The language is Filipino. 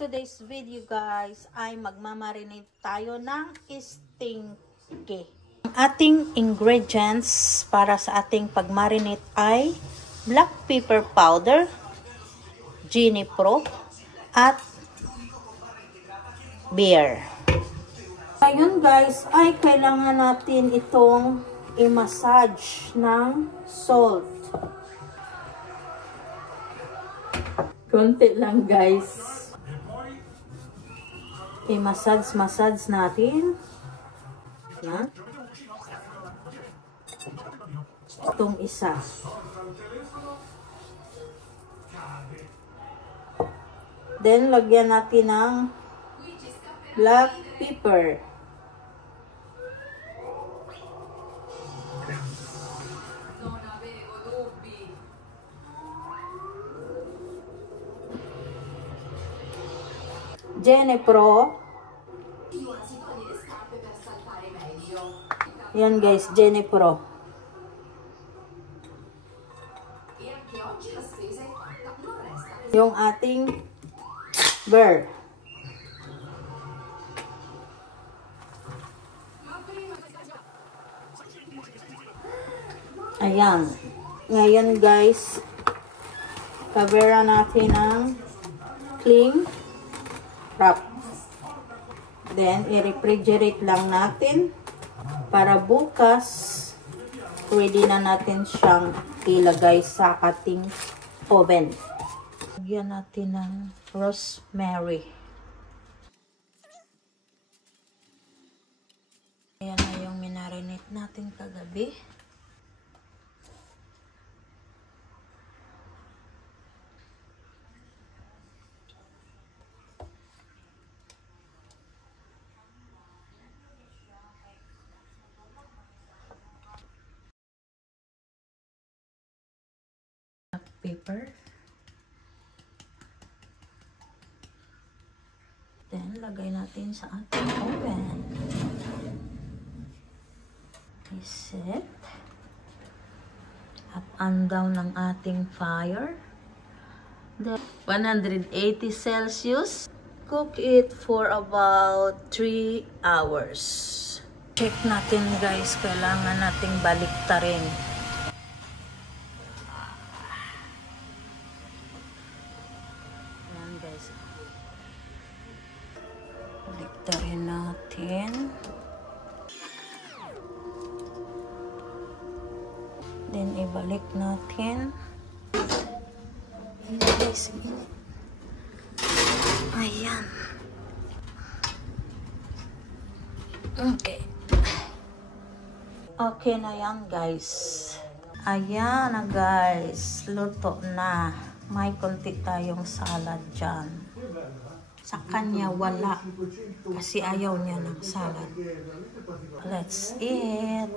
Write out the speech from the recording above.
Today's video guys ay magmamarinate tayo ng stingke. Ang ating ingredients para sa ating pagmarinate ay black pepper powder, Ginepro, at beer. Ngayon guys ay kailangan natin itong i-massage ng salt. Konti lang guys. I-massage natin. Na? Itong isa. Then, lagyan natin ng black pepper. Ginepro. Yan guys, Ginepro. Yung ating beer. Ayan. Ngayon guys, coveran natin ng cling wrap. Then, i-refrigerate lang natin para bukas ready na natin siyang ilagay sa ating oven. Lagyan natin ng rosemary. Ayan na yung minarinate natin kagabi. Paper. Then, lagay natin sa ating oven. Reset. Up and down ng ating fire. Then, 180 Celsius. Cook it for about 3 hours. Check natin guys, kailangan nating baliktarin. Baliktarin natin. Then, ibalik natin. Ayan. Okay. Okay na yan, guys. Ayan na, guys. Luto na. May konti tayong salad dyan. Sa kanya wala kasi ayaw niya ng salad. Let's eat.